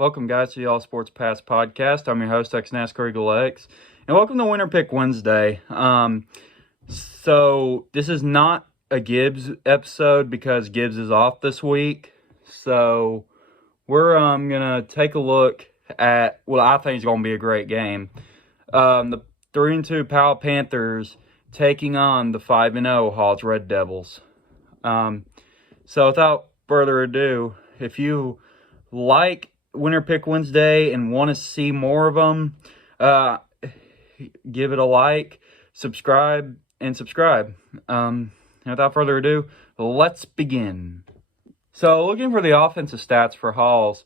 Welcome, guys, to the All Sports Pass podcast. I'm your host, ex-NASCAR Eagle X, and welcome to Winner Pick Wednesday. So this is not a Gibbs episode because Gibbs is off this week. So we're gonna take a look at what I think is going to be a great game. The 3-2 Powell Panthers taking on the 5-0 Halls Red Devils. So without further ado, if you like Winner Pick Wednesday and want to see more of them, give it a like, subscribe. And without further ado, let's begin. So looking for the offensive stats for Halls,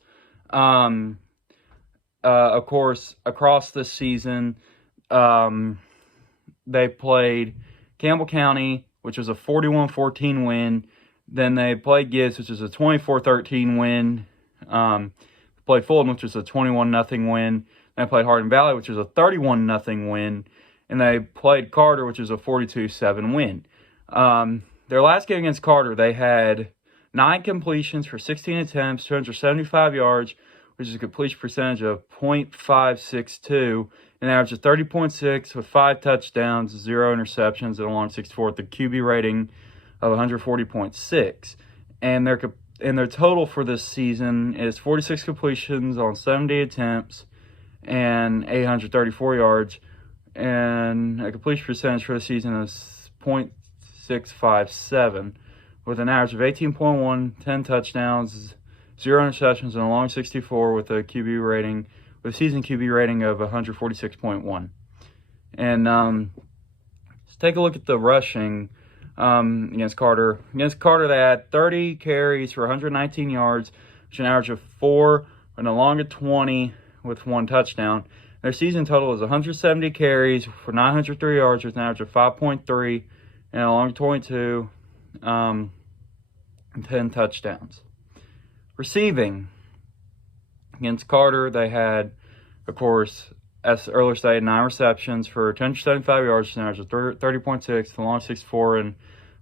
of course, across this season, they played Campbell County, which was a 41-14 win. Then they played Gibbs, which is a 24-13 win. Played Fulton, which was a 21-0 win. Then they played Hardin Valley, which was a 31-0 win. And they played Carter, which was a 42-7 win. Their last game against Carter, they had 9 completions for 16 attempts, 275 yards, which is a completion percentage of .562, an average of 30.6 with 5 touchdowns, 0 interceptions, and a long 64 with a QB rating of 140.6. And their total for this season is 46 completions on 70 attempts and 834 yards, and a completion percentage for the season is .657 with an average of 18.1, 10 touchdowns, 0 interceptions, and a long 64 with a season QB rating of 146.1. And let's take a look at the rushing against Carter. Against Carter, they had 30 carries for 119 yards, which is an average of 4, and a long of 20 with 1 touchdown. Their season total is 170 carries for 903 yards, with an average of 5.3, and a long of 22, and 10 touchdowns. Receiving. Against Carter, they had, of course, as earlier stated, 9 receptions for 275 yards, an average of 30.6, a long 64, and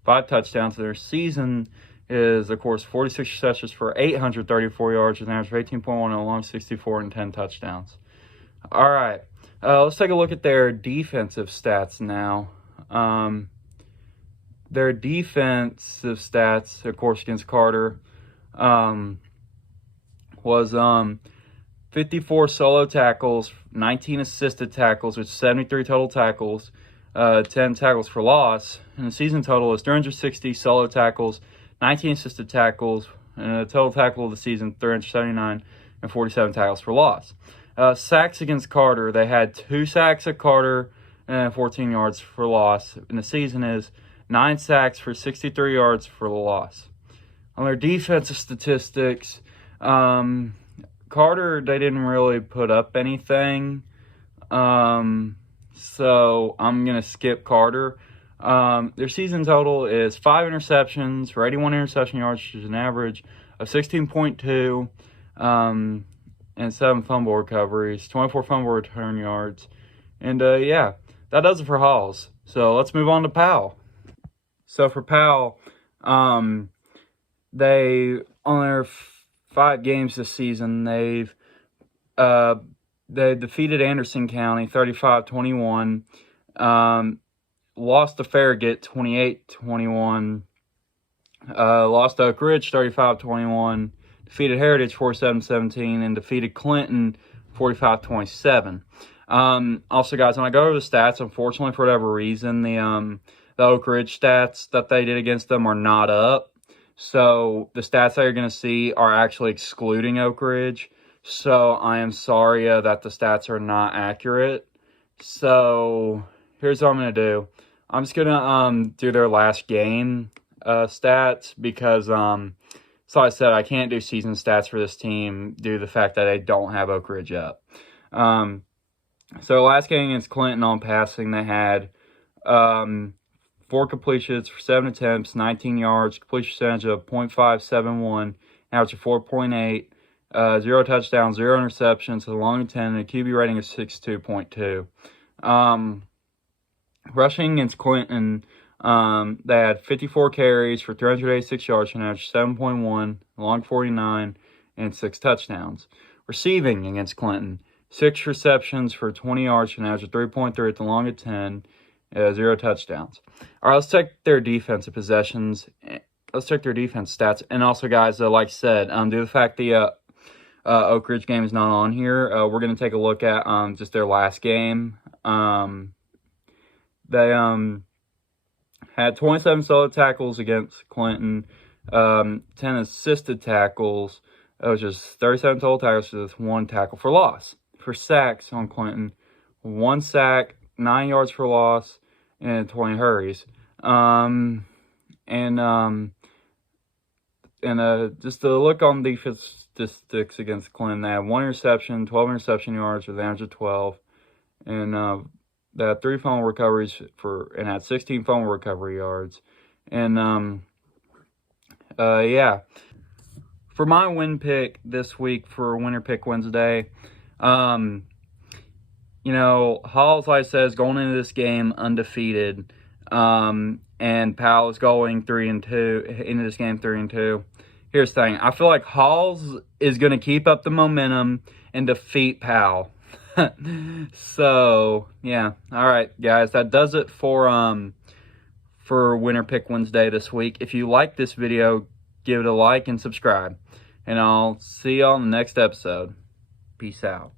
5 touchdowns. Their season is, of course, 46 receptions for 834 yards, an average of 18.1, and a long 64, and 10 touchdowns. All right, let's take a look at their defensive stats now. Their defensive stats, of course, against Carter, was 54 solo tackles, 19 assisted tackles, which is 73 total tackles, 10 tackles for loss. And the season total is 360 solo tackles, 19 assisted tackles, and a total tackle of the season, 379, and 47 tackles for loss. Sacks against Carter, they had 2 sacks at Carter and 14 yards for loss. And the season is 9 sacks for 63 yards for the loss. On their defensive statistics, Carter, they didn't really put up anything, so I'm going to skip Carter. Their season total is 5 interceptions for 81 interception yards, which is an average of 16.2, and 7 fumble recoveries, 24 fumble return yards. And, that does it for Halls. So let's move on to Powell. So for Powell, they, on their 5 games this season, they defeated Anderson County 35-21, lost to Farragut 28-21, lost to Oak Ridge 35-21, defeated Heritage 47-17, and defeated Clinton 45-27. Also, guys, when I go over the stats, unfortunately, for whatever reason, the Oak Ridge stats that they did against them are not up. So the stats that you're going to see are actually excluding Oak Ridge. So I am sorry that the stats are not accurate. So here's what I'm going to do. I'm just going to do their last game stats because, so I said, I can't do season stats for this team due to the fact that they don't have Oak Ridge up. So last game against Clinton on passing, they had 4 completions for 7 attempts, 19 yards, completion percentage of .571, average of 4.8, 0 touchdowns, 0 interceptions, a long of 10, and a QB rating of 62.2. Rushing against Clinton, they had 54 carries for 386 yards, an average of 7.1, a long 49, and 6 touchdowns. Receiving against Clinton, 6 receptions for 20 yards, an average of 3.3 at the long of 10, 0 touchdowns. All right, let's check their defensive possessions. Let's check their defense stats. And also, guys, like I said, due to the fact the Oak Ridge game is not on here, we're going to take a look at just their last game. They had 27 solo tackles against Clinton, 10 assisted tackles. It was just 37 total tackles with 1 tackle for loss. For sacks on Clinton, 1 sack, 9 yards for loss, and 20 hurries. Just to look on defense statistics against Clinton, they had 1 interception, 12 interception yards with an average of 12, and they had 3 fumble recoveries and had 16 fumble recovery yards. And yeah, for my win pick this week for Winner Pick Wednesday, Halls, like I said, is going into this game undefeated. And Powell is going 3-2 into this game 3-2. Here's the thing. I feel like Halls is going to keep up the momentum and defeat Powell. So, yeah. All right, guys. That does it for Winner Pick Wednesday this week. If you like this video, give it a like and subscribe. And I'll see y'all in the next episode. Peace out.